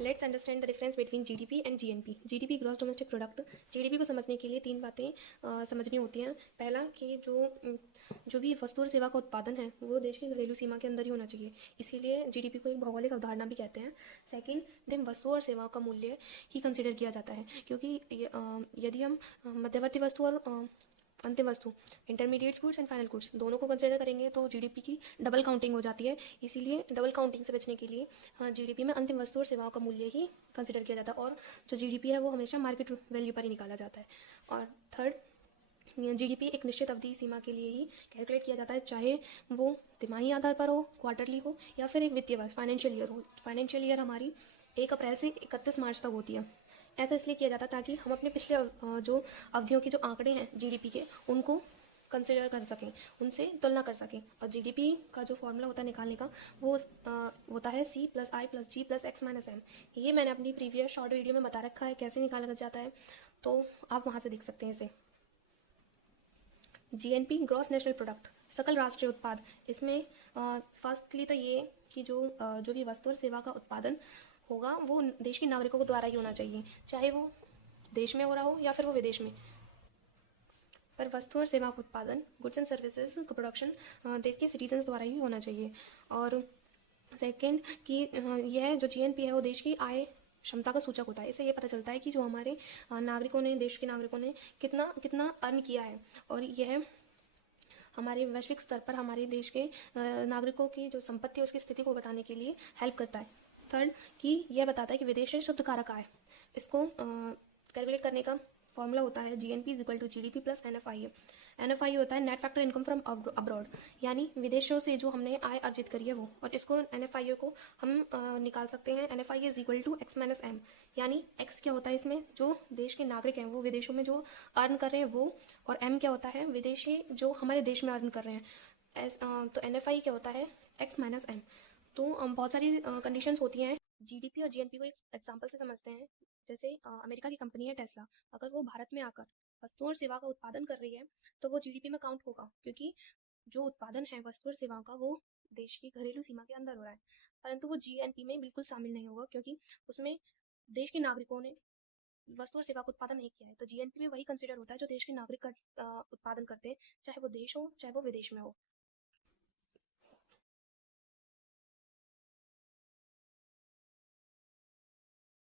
Let's understand the difference between GDP and GNP. GDP gross domestic product. GDP को समझने के लिए तीन बातें समझनी होती हैं। पहला कि जो भी वस्तु और सेवा का उत्पादन है वो देश की घरेलू सीमा के अंदर ही होना चाहिए, इसीलिए जीडीपी को एक भौगोलिक अवधारणा भी कहते हैं। सेकंड, दिन वस्तुओं और सेवाओं का मूल्य ही कंसिडर किया जाता है, क्योंकि यदि हम मध्यवर्ती वस्तु और अंतिम वस्तु, intermediate goods and final goods, दोनों को कंसिडर करेंगे तो जीडीपी की डबल काउंटिंग हो जाती है। इसीलिए डबल काउंटिंग से बचने के लिए जीडीपी में अंतिम वस्तु और सेवाओं का मूल्य ही कंसिडर किया जाता है, और जो जीडीपी है वो हमेशा मार्केट वैल्यू पर ही निकाला जाता है। और थर्ड, जीडीपी एक निश्चित अवधि सीमा के लिए ही कैलकुलेट किया जाता है, चाहे वो तिमाही आधार पर हो, क्वार्टरली हो, या फिर एक वित्तीय वर्ष फाइनेंशियल ईयर हो। फाइनेंशियल ईयर हमारी 1 अप्रैल से 31 मार्च तक होती है। ऐसा इसलिए किया जाता है ताकि हम अपने पिछले जो अवधियों के जो आंकड़े हैं जीडीपी के, उनको कंसिडर कर सकें, उनसे तुलना कर सकें। और जीडीपी का जो फॉर्मूला होता है निकालने का, वो होता है C+I+G+X-M। ये मैंने अपनी प्रीवियस शॉर्ट वीडियो में बता रखा है कैसे निकाला जाता है, तो आप वहाँ से देख सकते हैं इसे। जीएनपी ग्रॉस नेशनल प्रोडक्ट, सकल राष्ट्रीय उत्पाद। इसमें फर्स्टली तो ये कि जो भी वस्तु और सेवा का उत्पादन होगा वो देश के नागरिकों के द्वारा ही होना चाहिए, चाहे वो देश में हो रहा हो या फिर वो विदेश में। पर वस्तु और सेवा का उत्पादन, गुड्स एंड सर्विसेज का प्रोडक्शन देश के सिटीजन्स द्वारा ही होना चाहिए। और सेकंड कि यह जो जीएनपी है वो देश की आय क्षमता का सूचक होता है। इससे ये पता चलता है कि जो हमारे नागरिकों ने, देश के नागरिकों ने कितना कितना अर्न किया है, और यह हमारे वैश्विक स्तर पर हमारे देश के नागरिकों की जो संपत्ति है उसकी स्थिति को बताने के लिए हेल्प करता है। थर्ड कि यह बताता है कि विदेश से शुद्ध कारक आय, इसको कैलकुलेट करने का फॉर्मूला होता है GNP is equal to GDP plus NFIA. NFIA होता है net factor income from abroad, यानी विदेशों से जो हमने आय अर्जित करी है वो, और इसको एनएफआईए को हम निकाल सकते हैं। NFIA is equal to x minus m, यानी एक्स क्या होता है इसमें, जो देश के नागरिक हैं वो विदेशों में जो अर्न कर रहे हैं वो, और एम क्या होता है, विदेशी जो हमारे देश में अर्न कर रहे हैं। तो एनएफआई क्या होता है, एक्स माइनस एम। तो बहुत सारी कंडीशंस होती हैं। जीडीपी और जीएनपी को एक एग्जांपल से समझते हैं। जैसे अमेरिका की कंपनी है टेस्ला, अगर वो भारत में आकर वस्तुओं और सेवा का उत्पादन कर रही है तो वो जीडीपी में काउंट होगा, क्योंकि जो उत्पादन है वस्तु और सेवाओं का वो देश की घरेलू सीमा के अंदर हो रहा है। परंतु वो जीएनपी में बिल्कुल शामिल नहीं होगा, क्योंकि उसमें देश के नागरिकों ने वस्तु और सेवा का उत्पादन नहीं किया है। तो जीएनपी में वही कंसिडर होता है जो देश के नागरिक उत्पादन करते हैं, चाहे वो देश हो चाहे वो विदेश में हो।